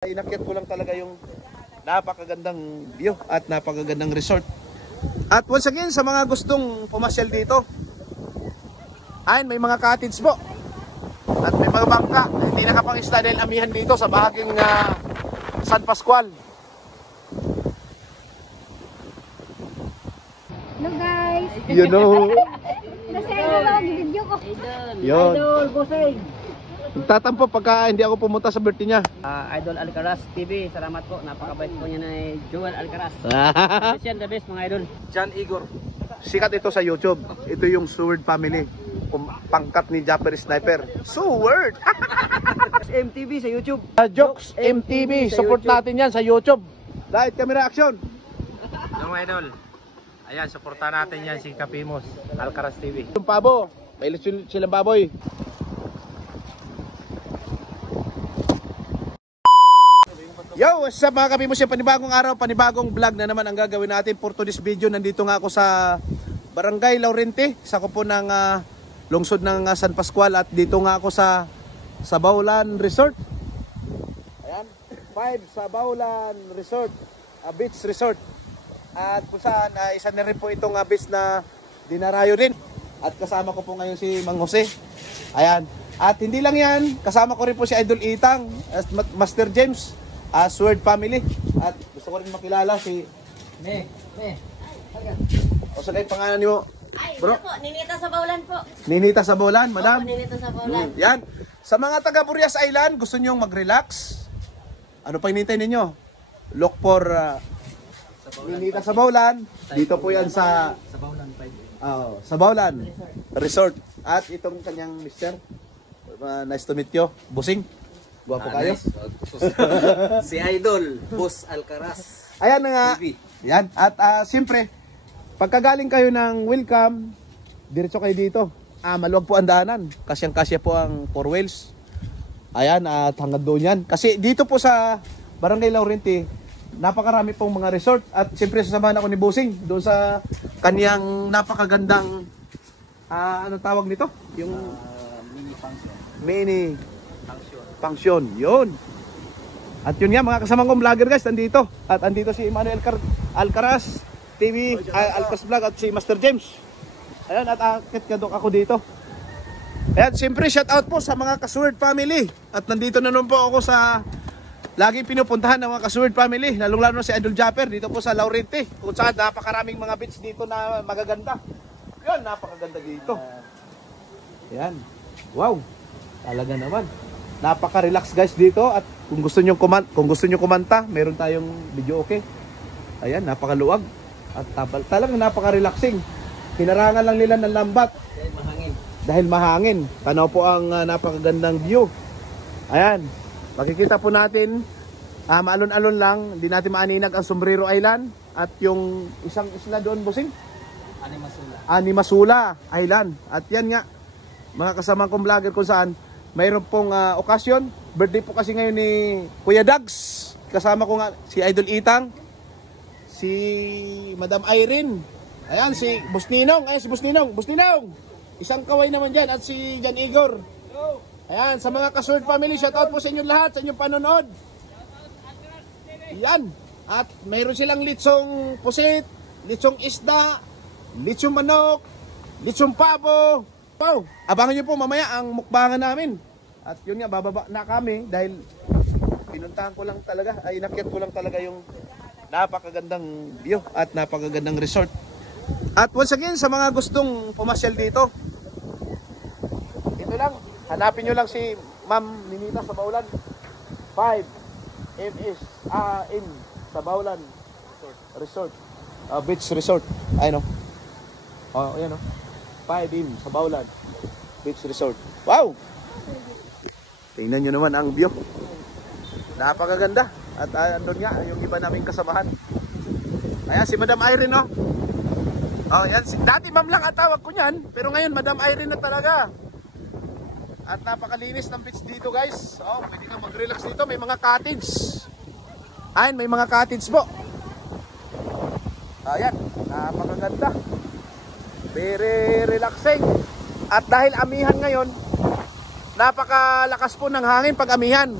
Inakyat ko lang talaga yung napakagandang view at napakagandang resort. At once again, sa mga gustong pumasyal dito, ayun, may mga cottage po. At may mga bangka. Hindi nakapang-isla dahil amihan dito sa bahaging San Pascual. Hello guys! You know. Kasi ano, video ko. Yun. Idol Busing. Tatampo pagka hindi ako pumunta sa birthday niya. Idol Alcaraz TV, salamat po. Napakabait po niya na Joel Alcaraz. The best mga idol. John Igor. Sikat ito sa YouTube. Ito yung Seward family. Pangkat ni Japper Sniper. Seward! MTV sa YouTube. Jokes MTV. Support natin yan sa YouTube. Light camera action. Yung idol. Ayan, supportan natin yan si Kapimos, Alcaraz TV. Yung pabo. May silang baboy. Yo, what's up mga Kapimos? Yung panibagong araw, panibagong vlog na naman ang gagawin natin for today's video. Nandito nga ako sa Barangay Laurente, sa kupo ng lungsod ng San Pascual, at dito nga ako sa Sabaulan Resort. Ayan, 5 Sabaulan Resort, beach resort. At kung saan, isa na rin po itong beach na dinarayo din. At kasama ko po ngayon si Mang Jose. Ayan, at hindi lang yan, kasama ko rin po si Idol Itang, Master James, Seward family. At gusto ko rin makilala si o sa kayo pangalan niyo? Ay, bro? Po, Ninita sa Baulan po. Ninita sa Baulan, madam. Opo, Ninita sa Baulan. Yan. Sa mga taga Burias Island, gusto niyo mag-relax? Ano pa hinihintay ninyo? Look for Ninita sa Baulan. Dito po yan sa Sabaulan Resort. At itong kanyang mister, nice to meet you, Busing. Guwapo kayo. Nice. Si Idol Bus Alcaraz. Ayan na nga. Yan. At siyempre, pagkagaling kayo ng welcome, diretso kayo dito. Maluwag po ang daanan. Kasyang-kasya po ang 4 wheels. Ayan, at hanggang doon yan. Kasi dito po sa Barangay Laurente, napakarami pong mga resort. At siyempre, sasamahan ako ni Busing doon sa kaniyang napakagandang, ano tawag nito? Yung Mini function. mini function. Yun. At yun nga, mga kasamang kong vlogger guys, nandito. At andito si Emmanuel Alcaraz TV, Alcaz Vlog, at si Master James. Ayan, at akit kadok ako dito. Ayan, siyempre shout out po sa mga Ka-Seward family. At nandito na nun po ako sa laging pinupuntahan ng mga Ka-Seward family, lalong lalo na si Idol Japper dito po sa Laurente, kung saan napakaraming mga beach dito na magaganda. Yan, napakaganda dito. Ayan. Wow. Talaga naman. Napaka-relax guys dito, at kung gusto niyo kumanta, meron tayong video okay. Ayan, napakaluwag at talagang napaka-relaxing. Hinarangan lang nila ng lambat dahil mahangin. Tanaw po ang napakagandang view. Ayan, makikita po natin, maalon-alon lang, hindi natin maaninag ang Sombrero Island at yung isang isla doon, Busing, Animasula Island. At yan nga, mga kasamang kong vlogger, kung saan mayroon pong okasyon. Birthday po kasi ngayon ni Kuya Dags. Kasama ko nga si Idol Itang, si Madam Irene, ayan, si Busninong. Ayan si Busninong. Busninong! Isang kaway naman dyan. At si John Igor. Ayan, sa mga Ka-Seward family, shout out po sa inyong lahat, sa inyong panonood. Ayan. At mayroon silang litsong pusit, litsong isda, litsong manok, litsong pabo. Wow! Abangan nyo po mamaya ang mukbangan namin. At yun nga, bababa na kami dahil pinuntahan ko lang talaga, ay inakyat ko lang talaga yung napakagandang view at napakagandang resort. At once again, sa mga gustong pumasyal dito, ito lang, hanapin nyo lang si Ma'am Ninita sa Baulan. 5 MS in sa Baulan Resort. Beach Resort. Ayun o. Oh, ayan o. 5 in sa Baulan Beach Resort. Wow! Tingnan nyo naman ang view. Napakaganda. At andun nga yung iba naming kasamahan. Ayan si Madam Irene, no? Oh, yan. Dati ma'am lang ang tawag ko niyan, pero ngayon Madam Irene na talaga. At napakalinis ng beach dito, guys. Oh, pwede ka mag-relax dito. May mga cottage. Ayan, may mga cottage po. Ayan, napakaganda. Very relaxing. At dahil amihan ngayon, napakalakas po ng hangin pag amihan.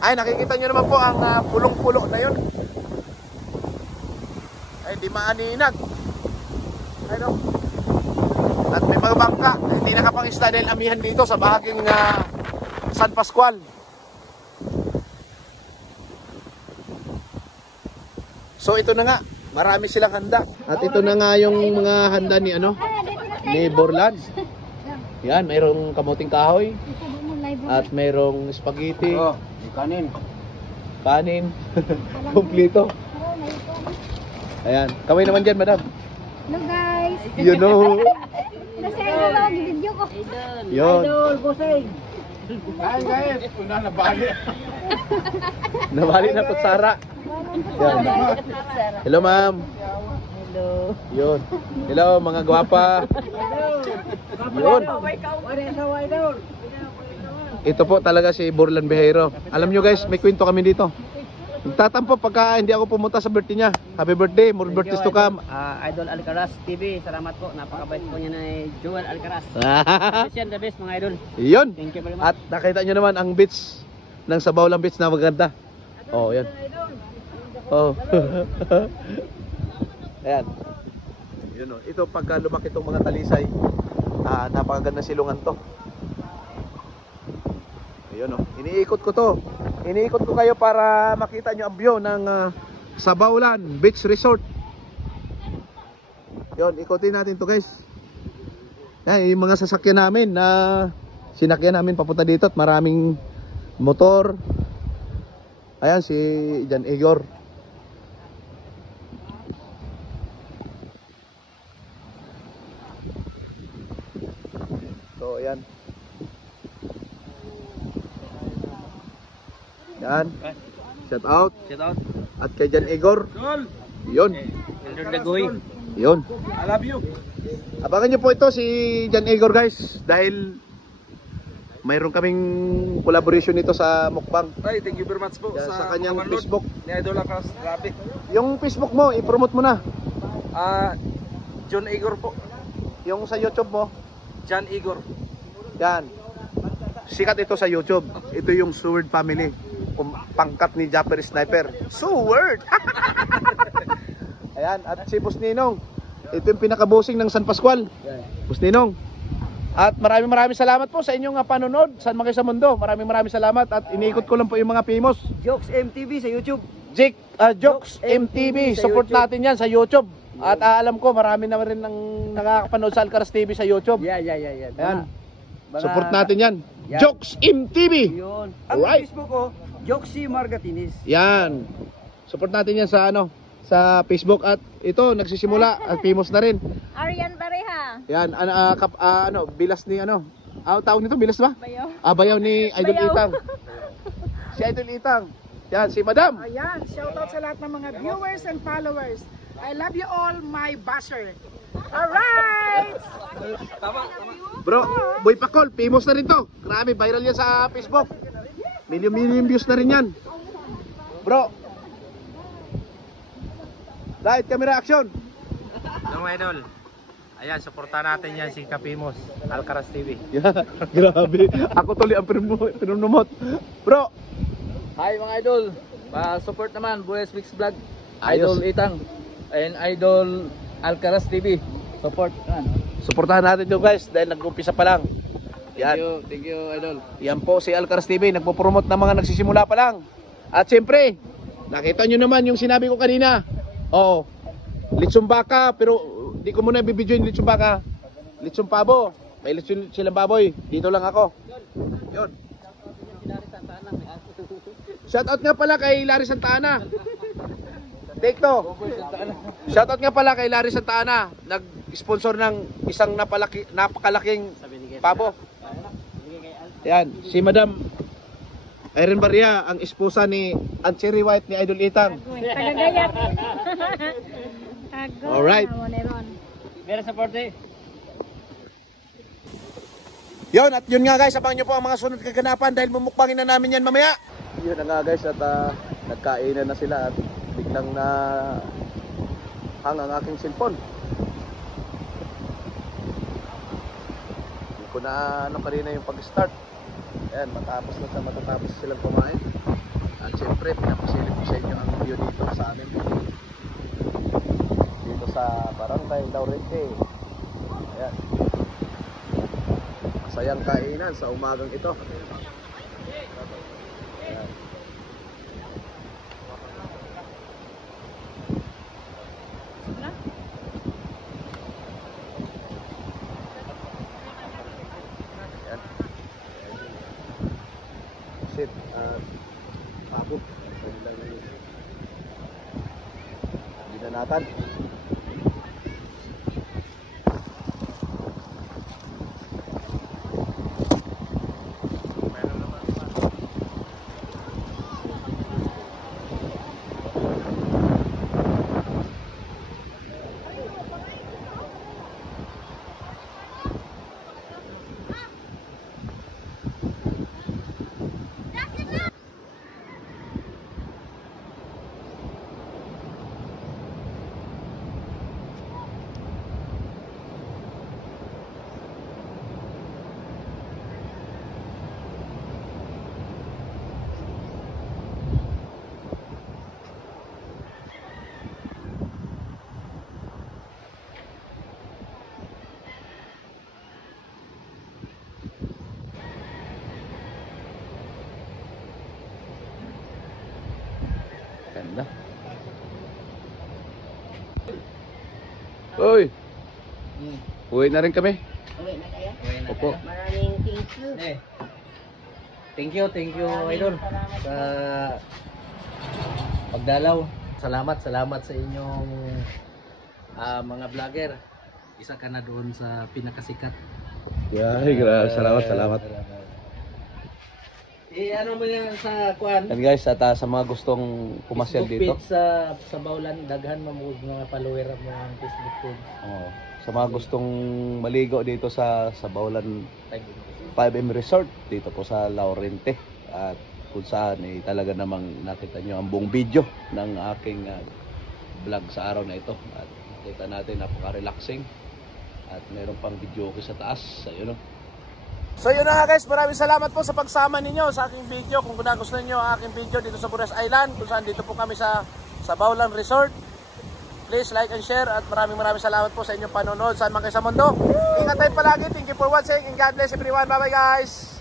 Ay, nakikita nyo naman po ang pulong-pulo na yun. Ay, di maaninag. Ay, no. At may mga bangka, hindi nakapang-isda dahil amihan dito sa bahaging San Pascual. So ito na nga, marami silang handa. At ito na nga yung mga handa ni ni Borland. Yan, mayroong kamuting kahoy at mayroong spaghetti. Kanin. Kanin. Kompleto. Ayan, kaway naman dyan, madam. Hello guys. You know. Nasa inyo lang, video ko. Yun. Busing. Guys, una nabali. Nabali na kutsara. Yan. Hello, ma'am. Hello. Yun. Hello, mga gwapa. Yun. Ito po talaga si Borland Bihero. Alam nyo guys, may kwento kami dito. Nagtatampo pagka hindi ako pumunta sa birthday niya. Happy birthday, more birthdays to come. Idol Alcaraz TV, salamat po. Napakabait po niya na Joel Alcaraz. The best mga idol. Yun. Thank you very much. At nakita nyo naman ang beach ng Sabaulang Beach na maganda. Oh, yan. Oh. Ayan. Yun o. Ito pagka lumaki itong mga talisay, napakaganda silungan to. Ayun o. Iniikot ko to. Iniikot ko kayo para makita nyo ang view ng Sabaulan Beach Resort. Yun, ikutin natin to guys. Yan, yung mga sasakyan namin na sinakyan namin papunta dito at maraming motor. Ayan si Jan Igor. So ayan. Yan. Shout out. Shout out. At kay Jan Igor. Yun. Elder Dagoy. Yun. I love you. Abangan nyo po ito si Jan Igor guys. Dahil mayroon kaming collaboration nito sa mukbang. Ay, thank you very much po Yan, sa kanyang mga manood Facebook. ni Idol Alcaraz. Grabe. Yung Facebook mo, i-promote mo na. John Igor po. Yung sa YouTube mo. John Igor. Yan. Sikat ito sa YouTube. Ito yung Seward family. Pangkat ni Japper Sniper. Seward! Ayan. At si Boss Ninong. Ito yung pinakabosing ng San Pascual. Boss Ninong. At maraming salamat po sa inyong panonood. Saan man kayo sa mundo. Maraming salamat. At iniikot ko lang po yung mga famous. Jokes MTV sa YouTube. Jokes MTV. Support natin yan sa YouTube. At alam ko marami na rin ang nakakapanood sa Alcaraz TV sa YouTube. Yeah. Ayan. Support natin yan. Yan. Jokes MTV. Yun. Ang Alright. Facebook ko, Jokesy Margatinis. Yan. Support natin yan sa sa Facebook at ito nagsisimula at famous na rin. Arian Pareha. Yan, bilas ni tawag nito bilas ba? Bayaw. Bayaw ni Idol Bayaw. Itang. Si Idol Itang. Yan, si Madam. Ayan, shoutout sa lahat ng mga viewers and followers. I love you all, my basher. Alright! Bro, Boy Pakol, famous na rin to. Grabe, viral yan sa Facebook. Million views na rin yan. Bro. Light camera action. Mga idol. Ayan, supportahan natin yan si Kapimos, Alcaraz TV. Yeah, grabe. Ako tuloy ang pinunumot. Bro. Hi mga idol, pa-support naman Boys Mix Vlog, Ayos. Idol Itang, and Idol Alcaraz TV. Support naman. Suportahan natin yung guys dahil nag-umpisa pa lang. Yan. Thank you idol. Yan po si Alcaraz TV, nagpo-promote ng mga nagsisimula pa lang. At siyempre, nakita nyo naman yung sinabi ko kanina. Oo, litsong baka, pero di ko muna bibidyo yung litsong baka. Litsong pabo, may litsong silang baboy. Dito lang ako. Yun. Shoutout nga pala kay Larry Santana. Take to. Shoutout nga pala kay Larry Santana, nag-sponsor ng isang napakalaking pabo. Yan, si Madam Irene Barria, ang esposa ni Cherry White ni Idol Itang. Tagagayat. Alright. Very supportive. Yun, at yun nga guys, abangan nyo po ang mga sunod kaganapan dahil mumukbangin na namin yan mamaya. Yun na nga guys, at nagkainan na sila at biglang na hang ang aking cellphone. Hindi ko na kanina yung pag-start. Ayan, matatapos silang kumain. At syempre, pinapasilip ko sa inyo ang view dito sa amin. Dito sa Barangay Laurente. Ayan. Masayang kainan sa umagang ito. Ayan. Sit at pabot dinanatan. Ganda. Uy! Uwi na rin kami. Uwi na kayo? Opo. Maraming thank you. Thank you, Idol. Sa pagdalaw. Salamat sa inyong mga vlogger. Isa ka na doon sa pinakasikat. Salamat. Ano mo yan sa kuan? And guys, at sa mga gustong pumasyal dito. Sa Baulan, daghan mamud mga follower mo ang Facebook page. Oh, sa mga gustong maligo dito sa Baulan 5M Resort dito po sa Laurente, at kung saan talaga namang nakita nyo ang buong video ng aking vlog sa araw na ito, at nakita natin napaka-relaxing at mayroon pang video ko sa taas. Ayun, no? So yun na nga guys, maraming salamat po sa pagsama ninyo sa aking video. Kung gusto niyo ang aking video dito sa Bures Island, kung saan dito po kami sa Baulan Resort, please like and share, at maraming salamat po sa inyong panonood saan man kayo sa mundo. Ingat tayo palagi. Thank you for watching and God bless everyone. Bye bye guys.